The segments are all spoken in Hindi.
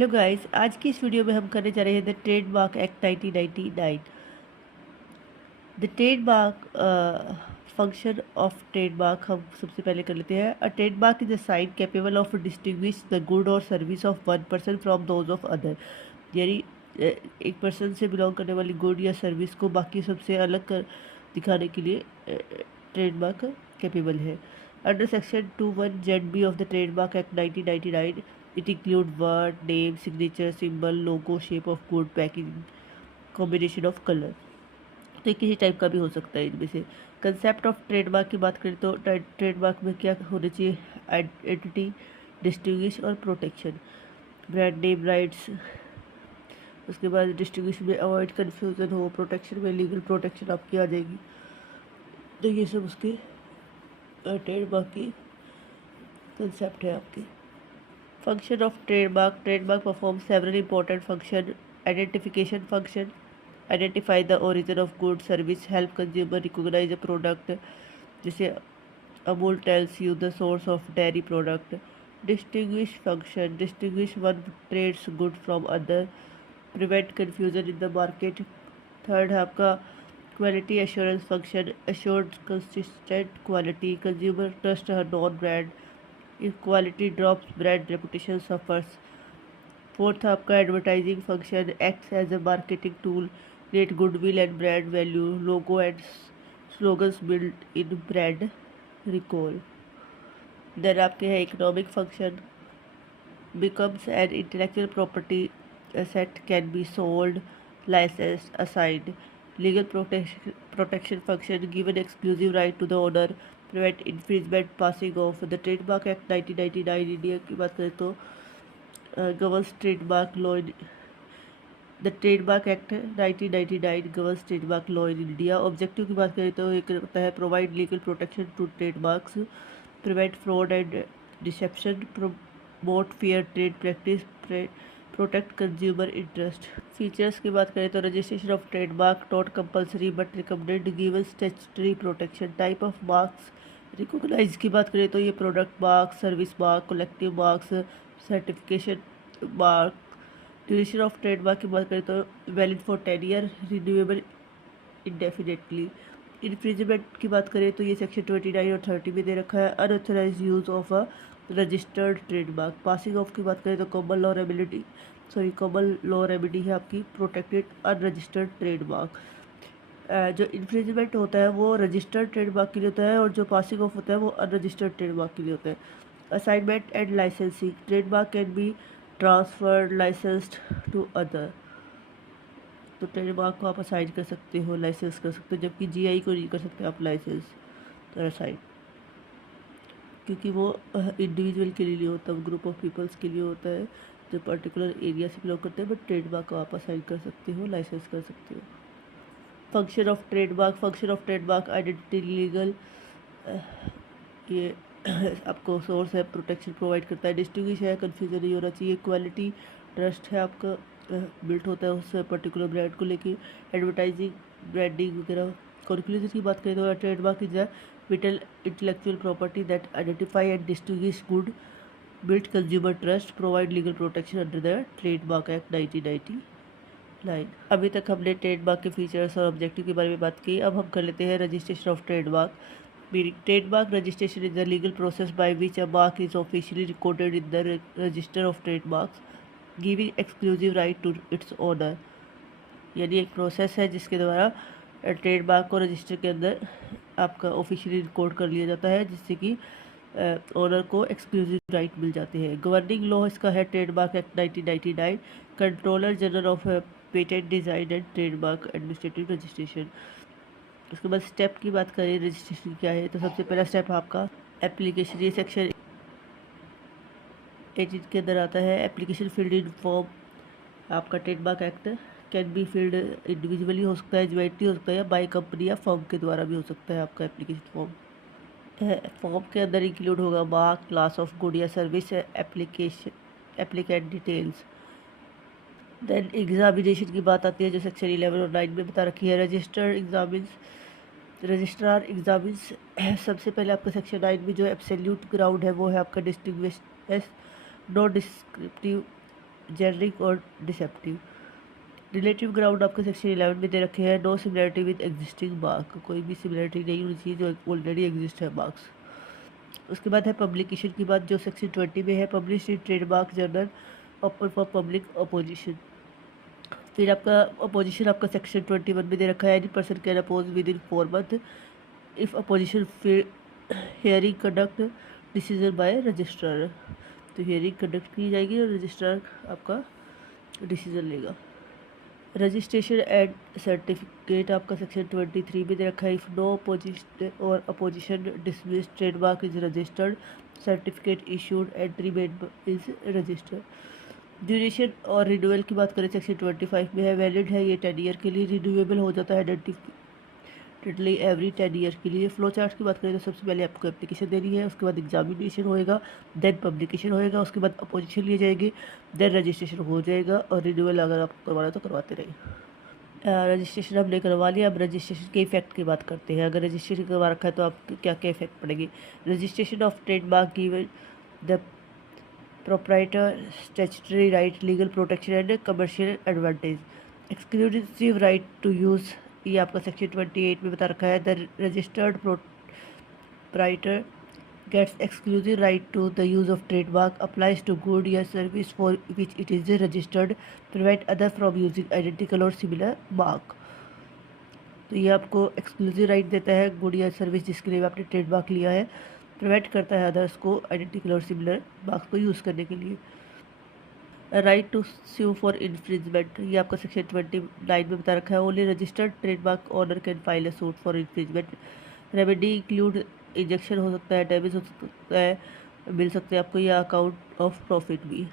हेलो गाइस, आज की इस वीडियो में हम करने जा रहे हैं the trademark act 1999। The trademark function of trademark हम सबसे पहले कर लेते हैं। A trademark is a sign capable of distinguish the good और service of one person from those of other. यानी एक पर्सन से बिलोंग करने वाली गुड या सर्विस को बाकी सबसे अलग कर दिखाने के लिए ट्रेडमार्क कैपेबल है। Under section 21 Z B of the trademark act 1999 it include word, name, signature, symbol, logo, shape of good, packing, combination of colour. तो ये किसी टाइप का भी हो सकता है इनमें से। कंसेप्ट ऑफ ट्रेडमार्क की बात करें तो ट्रेडमार्क में क्या होना चाहिए? आइडेंटिटी, डिस्टिंग्विश और प्रोटेक्शन। ब्रांड नेम राइट्स, उसके बाद डिस्ट्रीब्यूशन में अवॉइड कन्फ्यूज़न हो, प्रोटेक्शन में लीगल प्रोटेक्शन आपकी आ जाएगी। तो ये सब उसके ट्रेडमार्क की कंसेप्ट है आपकी। Function of trademark perform several important function. Identification function, identify the origin of good service, help consumer recognize a product, जैसे Amul tells you the source of dairy product. Distinguish function, distinguish one trades good from other, prevent confusion in the market. Third है आपका quality assurance function, assured consistent quality, consumer trust हर known brand, if quality drops brand reputation suffers. Fourth है आपका advertising function, acts as a marketing tool, create goodwill and brand value, logo and slogans build in brand recall. Then आपके हैं economic function, becomes an intellectual property asset, can be sold, licensed, assigned. Legal protection function, given exclusive right to the owner, prevent infringement, passing off. The Trademark Act 1999 India की बात करें तो governs trademark law in the trademark act 1999 governs trademark law in India. Objective की बात करें तो एक रहता है provide legal protection to trademarks, prevent fraud and deception, promote fair trade practice, protect consumer interest. Features की बात करें तो registration of trademark not compulsory but recommended, given statutory protection. Type of marks recognise की बात करें तो ये product marks, service mark, collective marks, certification mark. Duration of trademark की बात करें तो valid for 10 year, renewable indefinitely. Infringement की बात करें तो ये सेक्शन 29 और 30 में दे रखा है। Unauthorise use of a registered trademark. Passing off की बात करें तो कॉमन लॉ रेमेडी है आपकी, प्रोटेक्टेड अनरजिस्टर्ड ट्रेडमार्क। जो इन्फ्रिंजमेंट होता है वो रजिस्टर्ड ट्रेडमार्क के लिए होता है और जो पासिंग ऑफ होता है वो अनरजिस्टर्ड ट्रेडमार्क के लिए होता है। Assignment and licensing, trademark can be transferred licensed to other. तो ट्रेडमार्क को आप असाइन कर सकते हो, लाइसेंस कर सकते हो, जबकि जीआई को नहीं कर सकते आप लाइसेंस तो असाइन, क्योंकि वो इंडिविजुअल के लिए नहीं होता, वो ग्रुप ऑफ पीपल्स के लिए होता है जो पर्टिकुलर एरिया से बिलोंग करते हैं। बट ट्रेडमार्क को आप असाइन कर सकते हो, लाइसेंस कर सकते हो। Function of trademark identity legal, ये आपको सोर्स है, प्रोटेक्शन प्रोवाइड करता है, डिस्टिंग्विश है, कन्फ्यूजन नहीं होना चाहिए, क्वालिटी ट्रस्ट है आपका, बिल्ट होता है उस पर्टिकुलर ब्रांड को लेके, एडवर्टाइजिंग, ब्रांडिंग वगैरह। कंक्लूजन की बात करें तो trademark is a vital intellectual property that identify and distinguish good, build consumer trust, provide legal protection under the Trademark Act 1999। अभी तक हमने ट्रेडमार्क के फीचर्स और ऑब्जेक्टिव के बारे में बात की। अब हम कर लेते हैं registration of trademark. Meaning trademark registration is the legal process by which a mark is officially recorded in the register of trademarks, giving exclusive right to its owner. यानी एक प्रोसेस है जिसके द्वारा ट्रेडमार्क को रजिस्टर के अंदर आपका ऑफिशियली रिकॉर्ड कर लिया जाता है, जिससे कि ओनर को एक्सक्लूसिव राइट मिल जाते हैं। गवर्निंग लॉ इसका है trademark act 1999। Controller general of patent design and trademark administrative registration. उसके बाद स्टेप की बात करें रजिस्ट्रेशन क्या है, तो सबसे पहला स्टेप आपका एप्लीकेशन, ये सेक्शन 18 के अंदर आता है। एप्लीकेशन फील्ड इन फॉर्म, आपका trademark act can be field individually हो सकता है, ज्वाइंटली हो सकता है, या बाई कंपनी या फर्म के द्वारा भी हो सकता है आपका एप्लीकेशन फॉर्म। फॉर्म के अंदर इंक्लूड होगा मार्क, क्लास ऑफ गुड या service, application applicant details. Then examination की बात आती है जो सेक्शन 11 और 9 में बता रखी है। रजिस्ट्रार एग्जामिन्स, सबसे पहले आपका सेक्शन 9 में जो एब्सोल्यूट ग्राउंड है वो है आपका डिस्टिंग्विशनेस, नो डिस्क्रिप्टिव जेनरिक और डिसेप्टिव। रिलेटिव ग्राउंड आपके सेक्शन 11 में दे रखे हैं, no similarity with existing mark, कोई भी सिमिलरिटी नहीं होनी चाहिए जो ऑलरेडी एग्जिस्ट है मार्क्स। उसके बाद है पब्लिकेशन की बात, जो सेक्शन 20 में है, publish in trademark journal open for public opposition. फिर आपका अपोजिशन आपका सेक्शन 21 में दे रखा है, any person can oppose within 4 month if opposition hearing conduct decision by registrar. तो हियरिंग कंडक्ट की जाएगी और रजिस्ट्रार आपका डिसीजन लेगा। रजिस्ट्रेशन एंड सर्टिफिकेट आपका सेक्शन 23 में दे रखा है, इफ नो अपोजिशन और opposition dismiss trademark is registered, certificate issued, entry made is registered. Duration और रिन्यूअल की बात करें सेक्शन 25 में है, वैलिड है ये 10 ईयर के लिए, रिन्यूएबल हो जाता है आइडेंटिफिकेटली एवरी 10 ईयर के लिए। फ्लो चार्ट की बात करें तो सबसे पहले आपको एप्लीकेशन देनी है, उसके बाद एग्जामिनेशन होएगा, देन पब्लिकेशन होएगा, उसके बाद अपोजिशन लिए जाएगी, देन रजिस्ट्रेशन हो जाएगा, और रिन्यूअल अगर आपको करवाना है तो करवाते रहिए। रजिस्ट्रेशन हमने करवा लिया, अब रजिस्ट्रेशन के इफेक्ट की बात करते हैं। अगर रजिस्ट्रेशन करवा रखा है तो आप क्या क्या इफेक्ट पड़ेंगे। Registration of trademark given the proprietor statutory right, legal protection and commercial advantage. Exclusive right to use, ये आपका सेक्शन 28 में बता रखा है, the registered proprietor gets exclusive right to the use of trademark, applies to good या service for which it is registered, prevent other from using identical और सिमिलर मार्क। तो ये आपको एक्सक्लूसिव राइट देता है गुड या सर्विस जिसके लिए आपने ट्रेडमार्क लिया है, प्रिवेंट करता है अदर्स को आइडेंटिकल और सिमिलर मार्क्स को यूज़ करने के लिए। Right to sue for infringement, ये आपका सेक्शन 29 में बता रखा है, only registered trademark owner can file a suit for infringement. Remedy include injection हो सकता है, डैमेज हो सकता है, मिल सकते हैं आपको, या अकाउंट ऑफ प्रॉफिट भी।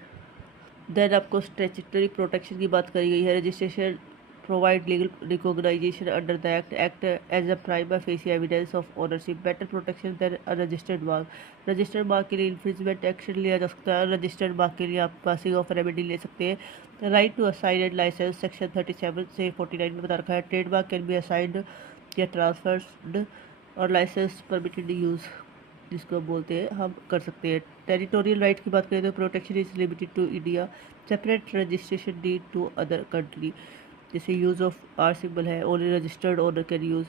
देन आपको स्टैट्यूटरी प्रोटेक्शन की बात करी गई है, registration provide legal recognisation under the act as a prima facie evidence of ownership, better protection than registered mark. Registered mark के लिए इन्फ्रिंजमेंट एक्शन लिया जा सकता है, रजिस्टर्ड मार्क के लिए आप पासिंग ऑफ रेमेडी ले सकते हैं। Right to assign and licence section 37 से 49 में बता रखा है, trade mark can be assigned या ट्रांसफर्ड और लाइसेंस परमिटेड यूज़ जिसको हम बोलते हैं हम कर सकते हैं। टेरिटोरियल राइट की बात करें तो protection is limited to India, separate registration need to other country. जैसे यूज़ ऑफ आर सिंबल है, only registered owner can use,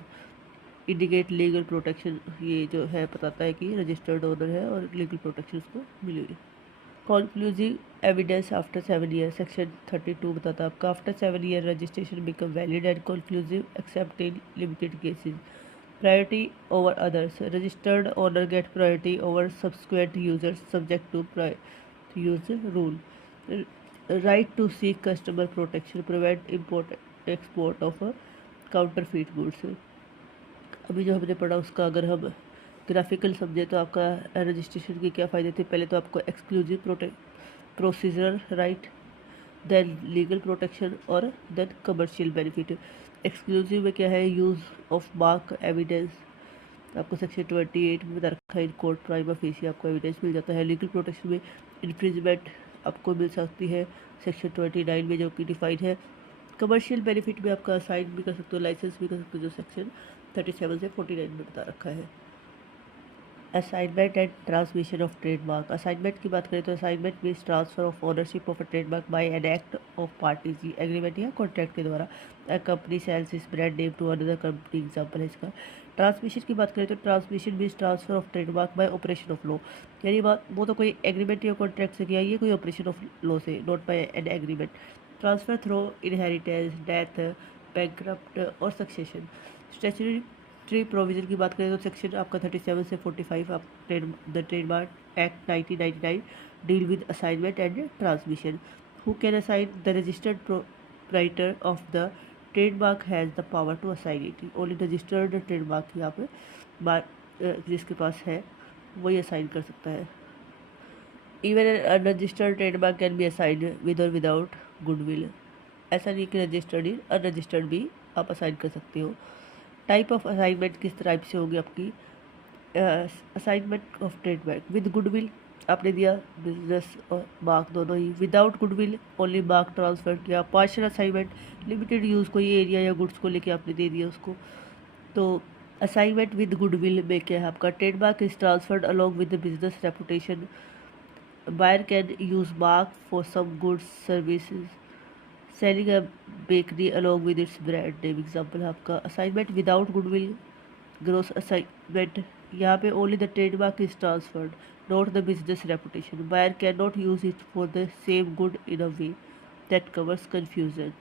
indicate legal protection, ये जो है बताता है कि रजिस्टर्ड ओनर है और लीगल प्रोटेक्शन उसको मिली हुई। Conclusive evidence after 7 year, section 32 बताता है आपका, after 7 year registration become valid and conclusive accept in limited cases. Priority over others, registered owner get priority over subsequent users subject to use rule. Right to seek customer protection, prevent import export of counterfeit goods। अभी जो हमने पढ़ा उसका अगर हम ग्राफिकल समझे तो आपका रजिस्ट्रेशन के क्या फ़ायदे थे। पहले तो आपको exclusive procedure right, then legal protection और देन कमर्शियल बेनिफिट। एक्सक्लूसिव में क्या है, यूज़ ऑफ मार्क एविडेंस, आपको सेक्शन 28 में बता रखा है, इन कोर्ट प्राइमा फेसी आपको एविडेंस मिल जाता है। लीगल प्रोटेक्शन में इन्फ्रिंजमेंट आपको मिल सकती है सेक्शन 29 में जो कि डिफाइंड है। कमर्शियल बेनिफिट में आपका असाइन भी कर सकते हो, लाइसेंस भी कर सकते हो, जो सेक्शन 37 से 49 में बता रखा है। Assignment and transmission of trademark. Assignment की बात करें तो assignment means transfer of ownership of a trademark by an act of parties, agreement या कॉन्ट्रैक्ट के द्वारा। अ कंपनी सेल्स इस brand name to another company, example है इसका। ट्रांसमिशन की बात करें तो transmission means transfer of trademark by operation of law, यानी बात वो तो कोई एग्रीमेंट या कॉन्ट्रैक्ट से किया, ये कोई ऑपरेशन ऑफ लॉ से, not by an agreement. Transfer through inheritance, death, bankrupt और सक्सेशन। स्टैट्यूटरी प्रोविजन की बात करें तो सेक्शन आपका 37 से 45 आप the trademark act 1999 deal with assignment and transmission. Who can assign, the registered proprietor of the trademark has the power to assign it, only registered trademark यहाँ पे जिसके पास है वही असाइन कर सकता है। Even unregistered trademark can be assigned with और विदाउट गुडविल, ऐसा नहीं कि रजिस्टर्ड ही, अनरजिस्टर्ड भी आप असाइन कर सकते हो। टाइप ऑफ असाइनमेंट किस टाइप से होगी आपकी, assignment of trademark with goodwill आपने दिया, बिजनेस और मार्क दोनों ही। Without goodwill only mark transfer किया। पार्शियल असाइनमेंट, लिमिटेड यूज़ कोई एरिया या गुड्स को लेके आपने दे दिया उसको। तो असाइनमेंट विद गुडविल में क्या है आपका, trademark is transferred along with the business reputation Buyer can use mark for some goods, services, selling a bakery along with its brand name. Example है आपका assignment without goodwill gross assignment, यहाँ पे only the trademark is transferred not the business reputation. Buyer can not use it for the same good in a way that covers confusion.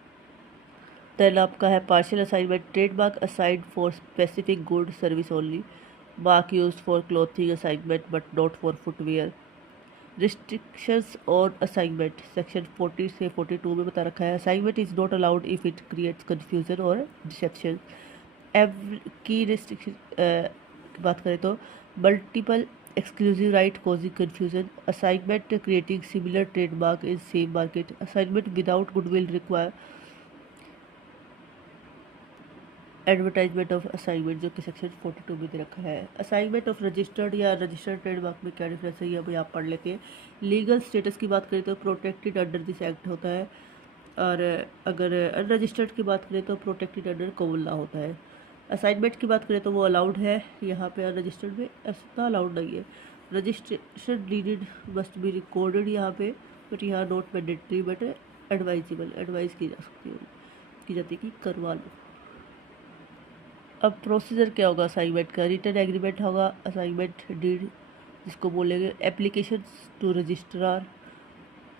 Then आपका है partial assignment. Trademark aside for specific good service only. Mark use for clothing assignment but not for footwear. Restrictions on assignment section 40 से 42 में बता रखा है. Assignment is not allowed if it creates confusion और डिसेप्शन. की रिस्ट्रिक्शन की बात करें तो multiple exclusive right causing confusion. Assignment creating similar trademark in same market. Assignment without goodwill require advertisement of assignment जो कि सेक्शन 42 में दे रखा है. असाइनमेंट ऑफ रजिस्टर्ड या रजिस्टर्ड ट्रेडमार्क में क्या डिफरेंस है ये अभी आप पढ़ लेते हैं. लीगल स्टेटस की बात करें तो प्रोटेक्टेड अंडर दिस एक्ट होता है, और अगर अनरजिस्टर्ड की बात करें तो प्रोटेक्टेड अंडर कॉमन लॉ होता है. असाइनमेंट की बात करें तो वो अलाउड है, यहाँ पे अनरजिस्टर्ड में ऐसा अलाउड नहीं है. Registration needed must be recorded यहाँ पे, बट यहाँ not mandatory but advisable, advice की जा सकती है, की जाती है कि करवा लो. अब प्रोसीजर क्या होगा असाइनमेंट का. रिटर्न एग्रीमेंट होगा. असाइनमेंट डीड जिसको बोलेंगे. Application to registrar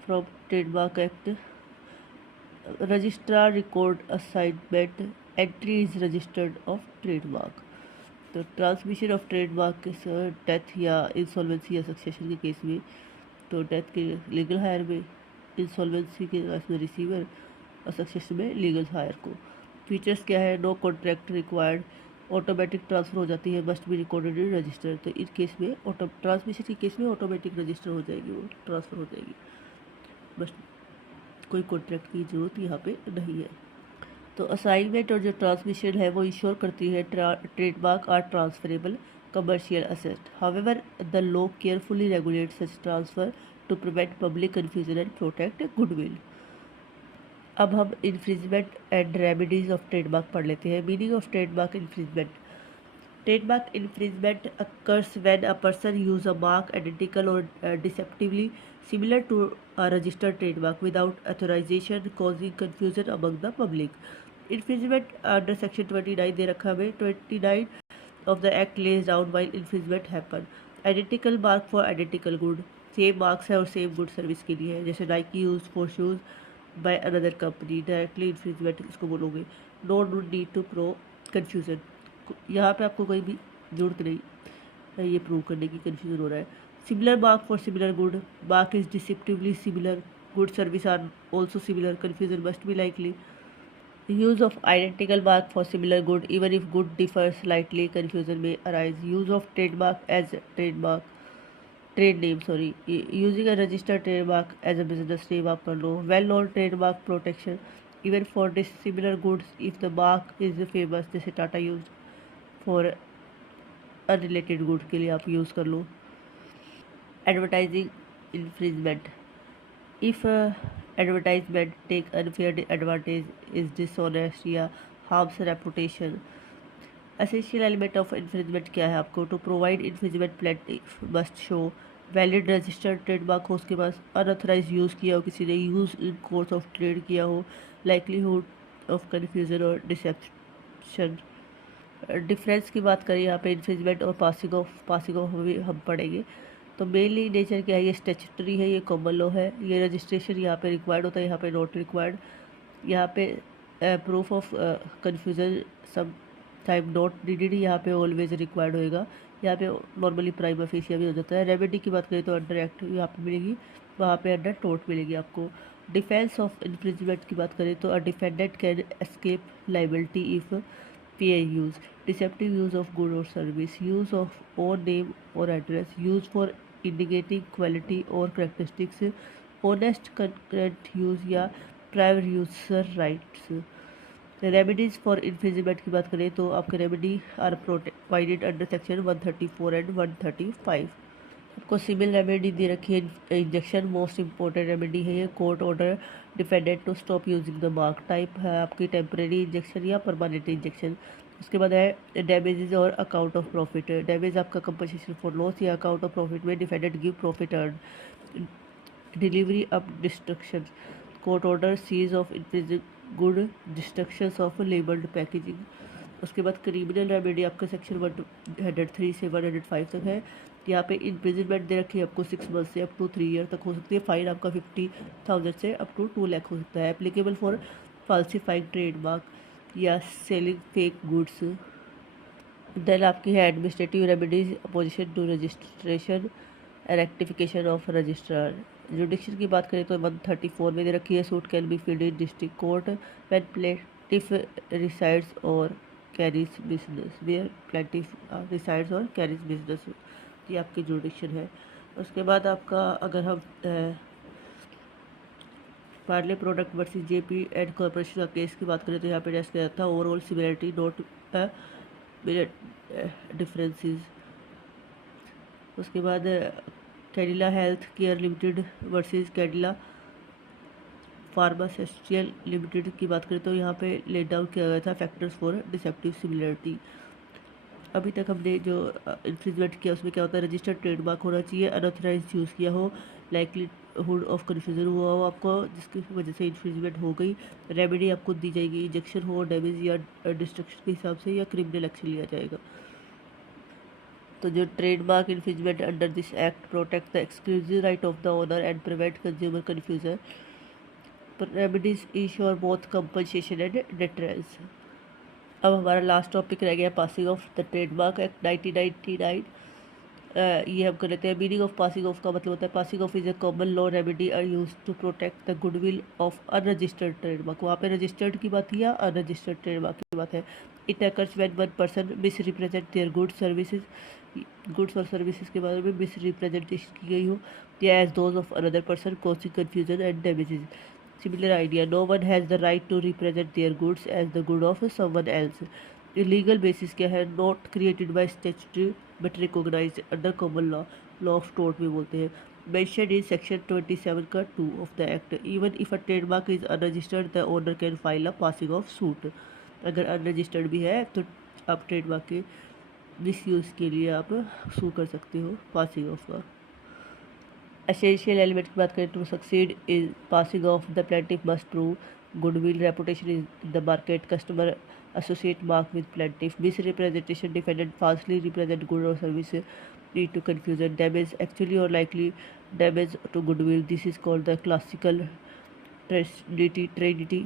from trademark act. Registrar record assignment. Entry is registered of trademark. तो ट्रांसमिशन ऑफ ट्रेडमार्क डेथ या इंसॉल्वेंसी या सक्सेशन के केस में, तो डेथ के लीगल हायर में, इंसॉल्वेंसी के केस में रिसीवर और सक्सेशन में लीगल हायर को. फीचर्स क्या है. No contract required. Automatic transfer हो जाती है. Must be recorded in register. तो इस केस में ट्रांसमिशन के केस में ऑटोमेटिक रजिस्टर हो जाएगी, वो ट्रांसफ़र हो जाएगी. बस कोई कॉन्ट्रैक्ट की ज़रूरत यहाँ पे नहीं है. तो असाइनमेंट और जो ट्रांसमिशन है वो इंश्योर करती है trademark are transferable commercial asset. However the law carefully regulate such transfer to prevent public confusion and protect goodwill. अब हम infringement and remedies of trademark पढ़ लेते हैं. Meaning of trademark infringement. Trademark infringement occurs when a person use a mark identical और deceptively similar to a registered trademark without authorization causing confusion among the public. Infringement under section 29 दे रखा है. 29 of the act lays down while infringement happen. Identical mark for identical good. Same marks है और सेम गुड सर्विस के लिए है. जैसे Nike use for shoes by another company, directly infringement इसको बोलोगे. No need to prove confusion. यहाँ पे आपको कोई भी जरूरत नहीं है ये प्रूव करने की कन्फ्यूज़न हो रहा है. Similar mark for similar good. Mark is deceptively similar. Good service are also similar. Confusion must be likely. Use of identical mark for similar good. Even if good differs slightly, confusion may arise. Use of trademark as trademark. Trade name, sorry. Using a registered trademark as a business name आप कर लो. Well-known trademark protection. Even for dissimilar goods, if the mark is famous, जैसे Tata used for unrelated good के लिए आप use कर लो. Advertising infringement. If advertisement take unfair advantage, is dishonest या harms reputation. Essential element of infringement क्या है आपको. To provide infringement plaintiff must show valid registered trademark हो उसके पास, unauthorized use किया हो किसी ने, use in course of trade किया हो, likelihood of confusion और deception. डिफरेंस की बात करें यहाँ पे इन्फ्रिंजमेंट और पासिंग ऑफ भी हम पढ़ेंगे. तो मेनली नेचर क्या है, ये स्टेचुटरी है, ये कॉमन लॉ है. ये रजिस्ट्रेशन यहाँ पे रिक्वायर्ड होता है, यहाँ पे नॉट रिक्वायर्ड. यहाँ पे proof of confusion some time not needed, यहाँ पे ऑलवेज रिक्वायर्ड होएगा. यहाँ पे नॉर्मली प्राइमा फेशिया भी हो जाता है. रेमेडी की बात करें तो अंडर एक्ट यहाँ पे मिलेगी, वहाँ पे अंडर टोट मिलेगी आपको. डिफेंस ऑफ इन्फ्रिंजमेंट की बात करें तो a defendant can escape liability if fair use, deceptive use of good or service, use of own name or address, use for indicating quality or characteristics, honest concurrent use या private user rights. Remedies for infringement की बात करें तो आपके remedy are provided under section 134 and 135. आपको सिविल रेमेडी दे रखी है. इंजेक्शन मोस्ट इंपॉर्टेंट रेमेडी है ये. Court order defendant to stop using the mark. Type है आपकी टेम्परेरी इंजेक्शन या परमानेंट इंजेक्शन. उसके बाद है डैमेजेस और अकाउंट ऑफ प्रॉफिट. डैमेज आपका कंपनसेशन फॉर लॉस या अकाउंट ऑफ प्रॉफिट में defendant give profit earn. Delivery of destruction, court order, seize of infringing good, destructions of labelled packaging. उसके बाद क्रिमिनल रेमेडी आपका सेक्शन 103 से 105 तक है। यहाँ पे इम्प्रिजनमेंट दे रखी है आपको 6 मंथ से अप टू 3 ईयर तक हो सकती है। फाइन आपका 50,000 से अप टू 2 लाख हो सकता है। एप्लीकेबल फॉर फाल्सीफाइंग ट्रेडमार्क या सेलिंग फेक गुड्स। देन आपकी है administrative remedies, opposition to registration, rectification of registrar. Jurisdiction की बात करें तो 134 में दे रखी है, suit can be filed in district court when plaintiff resides और carries business, where plaintiff resides और कैरीज बिजनेस। ये आपकी जुडिक्शन है। उसके बाद आपका अगर हम Parle product versus JP and corporation का केस की बात करें तो यहाँ पे रेस्ट किया था, ओवरऑल सिमिलरिटी नोट डिफरेंसेस। उसके बाद Cadila health care limited versus Cadila pharmaceutical limited की बात करें तो यहाँ पे लेट डाउन किया गया था फैक्टर्स फॉर डिसेप्टिव सिमिलरिटी। अभी तक हमने जो इन्फ्रिंजमेंट किया उसमें क्या होता है, रजिस्टर्ड ट्रेडमार्क होना चाहिए, अनऑथराइज यूज़ किया हो, लाइकलीहुड ऑफ कन्फ्यूजन हुआ हो आपको जिसकी वजह से इन्फ्रिंजमेंट हो गई। रेमेडी आपको दी जाएगी, इंजेक्शन हो, डैमेज या डिस्ट्रक्शन के हिसाब से, या क्रिमिनल एक्शन लिया जाएगा। तो जो trademark infringement under this act protect the exclusive right of the owner and prevent consumer confusion. Remedies ensure both compensation and deterrence. अब हमारा लास्ट टॉपिक रह गया passing off the trademark act 1999। ये हम कर लेते हैं। मीनिंग ऑफ पासिंग ऑफ का मतलब होता है, passing off is a common law remedy are use to protect the goodwill of unregistered trademark. वहाँ पे रजिस्टर्ड की बात या अनरजिस्टर्ड ट्रेडमार्क की बात है। It occurs when one person misrepresent their goods और सर्विसेज के बारे में मिस रिप्रेजेंटेशन की गई हो, या as those of another person causing confusion and damages. Similar idea, no one has the right to represent their goods as the good of someone else. Illegal basis क्या है, not created by statute but recognized under common law, law of tort भी बोलते हैं। Mentioned in section 27 का 2 of the act. Even if a trademark is unregistered, the owner can file a passing of suit. अगर unregistered भी है तो आप ट्रेडमार्क के मिसयूज़ के लिए आप सू कर सकते हो पासिंग ऑफ का। एसेंशियल एलिमेंट की बात करें तो succeed is passing off the plaintiff must prove goodwill, reputation is the market, customer associate mark with plaintiff, misrepresentation, defendant falsely represent good और service, lead to confusion, damage actually और likely damage to goodwill. This is called the classical trinity.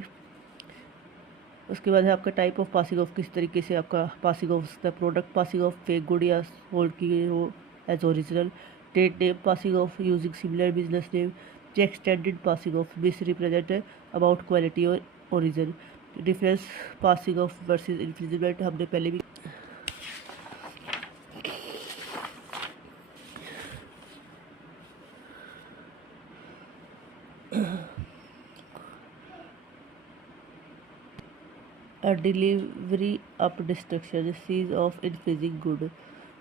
उसके बाद है आपका टाइप ऑफ पासिंग ऑफ, किस तरीके से आपका passing off the product passing off fake good या होल्ड की गई हो as original, trade name passing off using similar business name, extended passing off misrepresent about quality और origin. Difference passing off versus infringement हमने पहले भी delivery of destruction, seize of infringing good.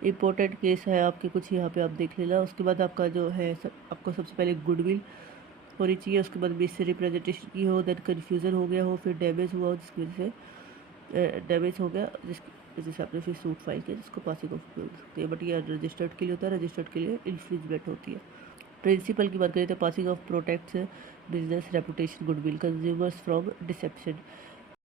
Important case है आपके कुछ यहाँ पे आप देख लेना। उसके बाद आपका जो है आपको सबसे पहले गुडविल होनी चाहिए, उसके बाद मिस रिप्रेजेंटेशन की हो, देन कन्फ्यूज़न हो गया हो, फिर डैमेज हुआ हो जिसकी वजह से डैमेज हो गया जिसकी वजह से आपने फिर सूट फाइल किया जिसको पासिंग ऑफ बोल सकते हैं। बट ये रजिस्टर्ड के लिए होता है, रजिस्टर्ड के लिए इन्फ्रिंजमेंट होती है। प्रिंसिपल की बात करें तो passing off protects business reputation goodwill consumers from dissipation.